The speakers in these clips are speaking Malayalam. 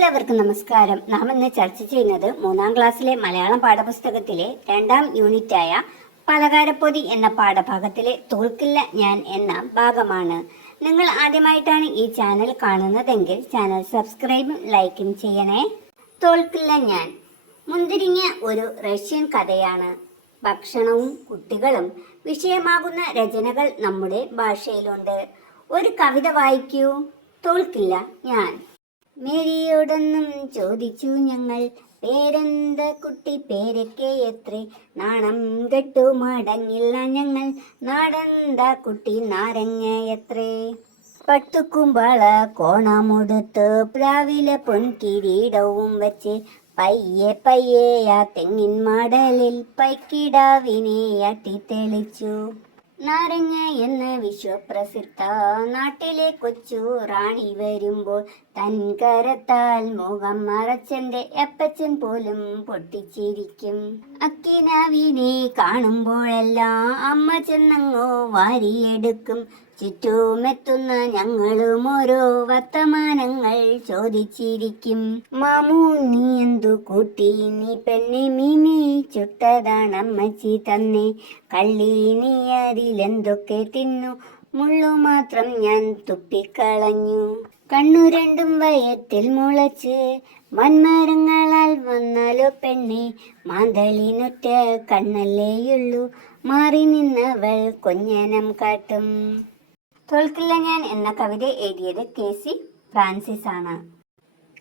എല്ലാവർക്കും നമസ്കാരം. നാം ഇന്ന് ചർച്ച ചെയ്യുന്നത് 3ാം ക്ലാസ്സിലെ മലയാളം പാഠപുസ്തകത്തിലെ 2ാം യൂണിറ്റായ പലകാരപ്പൊതി എന്ന പാഠഭാഗത്തിലെ തോൽക്കില്ല ഞാൻ എന്ന ഭാഗമാണ്. നിങ്ങൾ ആദ്യമായിട്ടാണ് ഈ ചാനൽ കാണുന്നതെങ്കിൽ ചാനൽ സബ്സ്ക്രൈബും ലൈക്കും ചെയ്യണേ. തോൽക്കില്ല ഞാൻ. മുന്തിരിങ്ങ ഒരു റഷ്യൻ കഥയാണ്. ഭക്ഷണവും കുട്ടികളും വിഷയമാകുന്ന രചനകൾ നമ്മുടെ ഭാഷയിലുണ്ട്. ഒരു കവിത വായിക്കൂ. തോൽക്കില്ല ഞാൻ. മേരിയോടൊന്നും ചോദിച്ചു ഞങ്ങൾ, പേരെന്താ കുട്ടി, പേരൊക്കെ എത്രേ? നാണം കെട്ടു മടങ്ങില്ല ഞങ്ങൾ, നാടെന്താ കുട്ടി, നാരങ്ങ എത്രേ? പട്ടുക്കുമ്പാള കോണമുടുത്ത് പ്ലാവിലെ പൊൻകിരീടവും വെച്ച് പയ്യെ പയ്യെ ആ തെങ്ങിൻ മടലിൽ പൈക്കിടാവിനെ അട്ടിത്തെളിച്ചു. നാരങ്ങ എന്ന വിശ്വപ്രസിദ്ധ നാട്ടിലെ കൊച്ചു റാണി വരുമ്പോൾ തൻ കരത്താൽ മുഖം മറച്ചെന്റെ അപ്പച്ചൻ പോലും പൊട്ടിച്ചിരിക്കും. അക്കിനാവിനെ കാണുമ്പോഴെല്ലാം അമ്മ ചെന്നങ്ങോ വാരിയെടുക്കും. ചുറ്റുമെത്തുന്ന ഞങ്ങളും ഓരോ വർത്തമാനങ്ങൾ ചോദിച്ചിരിക്കും. മാമൂ നീ എന്തു കൂട്ടി, നീ പെണ്ണെ മീമി ചുട്ടതാണമ്മച്ചി തന്നെ. കള്ളി നീ അതിലെന്തൊക്കെ തിന്നു, മുള്ളു മാത്രം ഞാൻ തുപ്പിക്കളഞ്ഞു. കണ്ണു രണ്ടും വയറ്റിൽ മുളച്ച് വൻമരങ്ങളാൽ വന്നാലോ പെണ്ണെ, മാന്തളിനൊറ്റ കണ്ണല്ലേയുള്ളൂ, മാറി നിന്നവൾ കൊഞ്ഞനം കാട്ടും. തോൽക്കില്ല ഞാൻ എന്ന കവിത എഴുതിയത് KC ഫ്രാൻസിസ് ആണ്.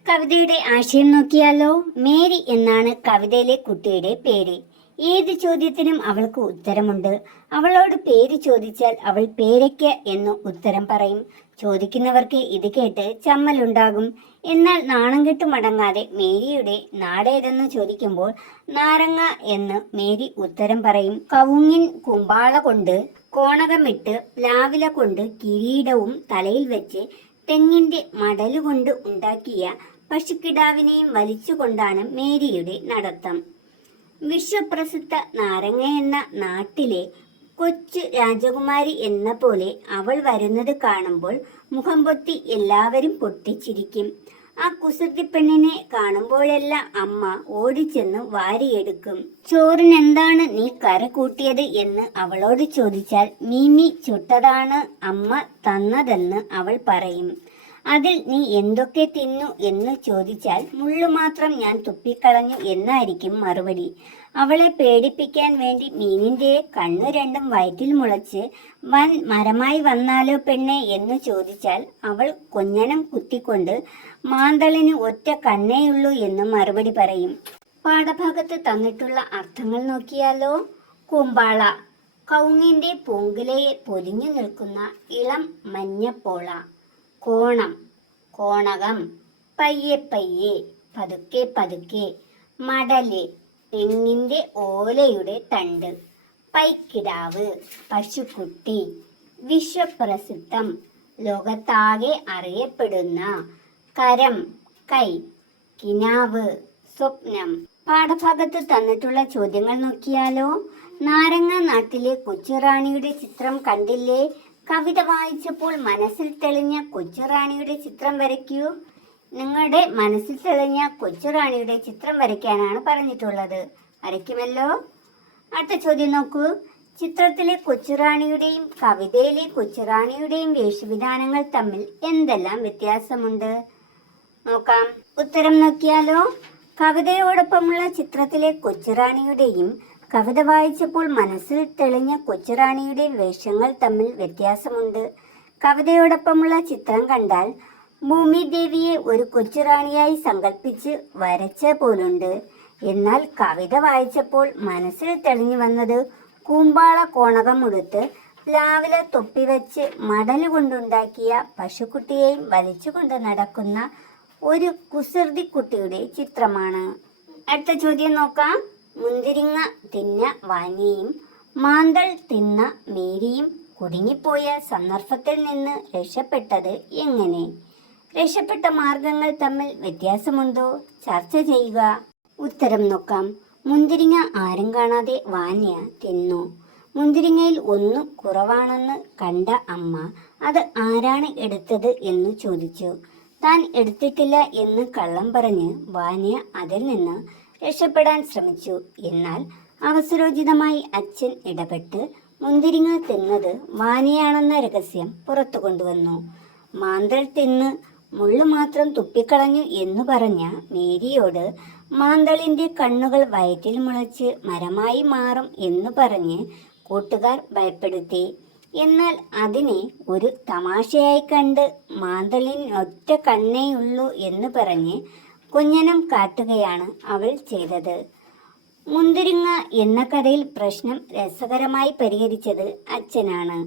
കവിതയുടെ ആശയം നോക്കിയാലോ. മേരി എന്നാണ് കവിതയിലെ കുട്ടിയുടെ പേര്. ഏത് ചോദ്യത്തിനും അവൾക്ക് ഉത്തരമുണ്ട്. അവളോട് പേര് ചോദിച്ചാൽ അവൾ പേരയ്ക്ക എന്ന് ഉത്തരം പറയും. ചോദിക്കുന്നവർക്ക് ഇത് കേട്ട് ചമ്മലുണ്ടാകും. എന്നാൽ നാണം കെട്ടു മടങ്ങാതെ മേരിയുടെ നാടേതെന്ന് ചോദിക്കുമ്പോൾ നാരങ്ങ എന്ന് മേരി ഉത്തരം പറയും. കവുങ്ങിൻ കുമ്പാള കൊണ്ട് കോണകമിട്ട് പ്ലാവില കൊണ്ട് കിരീടവും തലയിൽ വെച്ച് തെങ്ങിന്റെ മടലുകൊണ്ട് ഉണ്ടാക്കിയ പശുക്കിടാവിനെയും വലിച്ചുകൊണ്ടാണ് മേരിയുടെ നടത്തം. വിശ്വപ്രസിദ്ധ നാരങ്ങ എന്ന നാട്ടിലെ കൊച്ചു രാജകുമാരി എന്ന പോലെ അവൾ വരുന്നത് കാണുമ്പോൾ മുഖം പൊത്തി എല്ലാവരും പൊട്ടിച്ചിരിക്കും. ആ കുസൃതി പെണ്ണിനെ കാണുമ്പോഴെല്ലാം അമ്മ ഓടിച്ചെന്ന് വാരിയെടുക്കും. ചോറിനെന്താണ് നീ കര കൂട്ടിയത് എന്ന് അവളോട് ചോദിച്ചാൽ മീമി ചുട്ടതാണ് അമ്മ തന്നതെന്ന് അവൾ പറയും. അതിൽ നീ എന്തൊക്കെ തിന്നു എന്ന് ചോദിച്ചാൽ മുള്ളു മാത്രം ഞാൻ തുപ്പിക്കളഞ്ഞു എന്നായിരിക്കും മറുപടി. അവളെ പേടിപ്പിക്കാൻ വേണ്ടി മീനിന്റെ കണ്ണു രണ്ടും വയറ്റിൽ മുളച്ച് വൻ മരമായി വന്നാലോ പെണ്ണെ എന്ന് ചോദിച്ചാൽ അവൾ കൊഞ്ഞനം കുത്തിക്കൊണ്ട് മാന്തളിന് ഒറ്റ കണ്ണേയുള്ളൂ എന്ന് മറുപടി പറയും. പാഠഭാഗത്ത് തന്നിട്ടുള്ള അർത്ഥങ്ങൾ നോക്കിയാലോ. കൂമ്പാള, കവുങ്ങിന്റെ പൂങ്കുലയെ പൊതിഞ്ഞു നിൽക്കുന്ന ഇളം മഞ്ഞപ്പോള. കോണം, കോണകം, പയ്യെ പയ്യെ, പതുക്കെ പതുക്കെ. മടല്, തെങ്ങിന്റെ ഓലയുടെ തണ്ട്. പൈക്കിടാവ്, പശുക്കുട്ടി. വിശ്വപ്രസിദ്ധം, ലോകത്താകെ അറിയപ്പെടുന്ന. കരം, കൈ. കിനാവ്, സ്വപ്നം. പാഠഭാഗത്ത് തന്നിട്ടുള്ള ചോദ്യങ്ങൾ നോക്കിയാലോ. നാരങ്ങ നാട്ടിലെ കൊച്ചുറാണിയുടെ ചിത്രം കണ്ടില്ലേ? കവിത വായിച്ചപ്പോൾ മനസ്സിൽ തെളിഞ്ഞ കൊച്ചുറാണിയുടെ ചിത്രം വരയ്ക്കൂ. നിങ്ങളുടെ മനസ്സിൽ തെളിഞ്ഞ കൊച്ചുറാണിയുടെ ചിത്രം വരയ്ക്കാനാണ് പറഞ്ഞിട്ടുള്ളത്. വരയ്ക്കുമല്ലോ. അടുത്ത ചോദ്യം നോക്കൂ. ചിത്രത്തിലെ കൊച്ചുറാണിയുടെയും കവിതയിലെ കൊച്ചുറാണിയുടെയും വേഷവിധാനങ്ങൾ തമ്മിൽ എന്തെല്ലാം വ്യത്യാസമുണ്ട് നോക്കാം. ഉത്തരം നോക്കിയാലോ. കവിതയോടൊപ്പമുള്ള ചിത്രത്തിലെ കൊച്ചുറാണിയുടെയും കവിത വായിച്ചപ്പോൾ മനസ്സിൽ തെളിഞ്ഞ കൊച്ചുറാണിയുടെ വേഷങ്ങൾ തമ്മിൽ വ്യത്യാസമുണ്ട്. കവിതയോടൊപ്പമുള്ള ചിത്രം കണ്ടാൽ ഭൂമിദേവിയെ ഒരു കൊച്ചുറാണിയായി സങ്കല്പിച്ച് വരച്ച പോലുണ്ട്. എന്നാൽ കവിത വായിച്ചപ്പോൾ മനസ്സിൽ തെളിഞ്ഞു വന്നത് കൂമ്പാള കോണകം ഉടുത്ത് പ്ലാവില തൊപ്പിവെച്ച് മടലുകൊണ്ടുണ്ടാക്കിയ പശുക്കുട്ടിയെയും വലിച്ചുകൊണ്ട് നടക്കുന്ന ഒരു കുസൃതിക്കുട്ടിയുടെ ചിത്രമാണ്. അടുത്ത ചോദ്യം നോക്കാം. മുന്തിരിങ്ങ തിന്ന വാനിയും മാന്തൾ തിന്ന മേരിയും കുടുങ്ങിപ്പോയ സന്ദർഭത്തിൽ നിന്ന് രക്ഷപ്പെട്ടത് എങ്ങനെ? രക്ഷപ്പെട്ട മാർഗങ്ങൾ തമ്മിൽ വ്യത്യാസമുണ്ടോ? ചർച്ച ചെയ്യുക. ഉത്തരം നോക്കാം. മുന്തിരിങ്ങ ആരും കാണാതെ വാന്യ തിന്നു. മുന്തിരിങ്ങയിൽ ഒന്നു കുറവാണെന്ന് കണ്ട അമ്മ അത് ആരാണ് എടുത്തത് എന്ന് ചോദിച്ചു. താൻ എടുത്തിട്ടില്ല എന്ന് കള്ളം പറഞ്ഞ് വാനിയ അതിൽ നിന്ന് രക്ഷപ്പെടാൻ ശ്രമിച്ചു. എന്നാൽ അവസരോചിതമായി അച്ഛൻ ഇടപെട്ട് മുന്തിരിങ്ങ തിന്നത് വാനിയാണെന്ന രഹസ്യം പുറത്തു കൊണ്ടുവന്നു. മാന്തൽ തിന്ന് മുള്ളു മാത്രം തുപ്പിക്കളഞ്ഞു എന്നു പറഞ്ഞ മേരിയോട് മാന്തളിന്റെ കണ്ണുകൾ വയറ്റിൽ മുളച്ച് മരമായി മാറും എന്നു പറഞ്ഞ് കൂട്ടുകാർ ഭയപ്പെടുത്തി. എന്നാൽ അതിനെ ഒരു തമാശയായി കണ്ട് മാന്തളിന് ഒറ്റ കണ്ണേയുള്ളൂ എന്ന് പറഞ്ഞ് കുഞ്ഞനം കാട്ടുകയാണ് അവൾ ചെയ്തത്. മുന്തിരിങ്ങ എന്ന കഥയിൽ പ്രശ്നം രസകരമായി പരിഹരിച്ചത് അച്ഛനാണ്.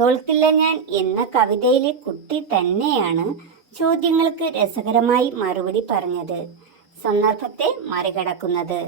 തോൽക്കില്ല ഞാൻ എന്ന കവിതയിലെ കുട്ടി തന്നെയാണ് ചോദ്യങ്ങൾക്ക് രസകരമായി മറുപടി പറഞ്ഞത്, സന്ദർഭത്തെ മറികടക്കുന്നത്.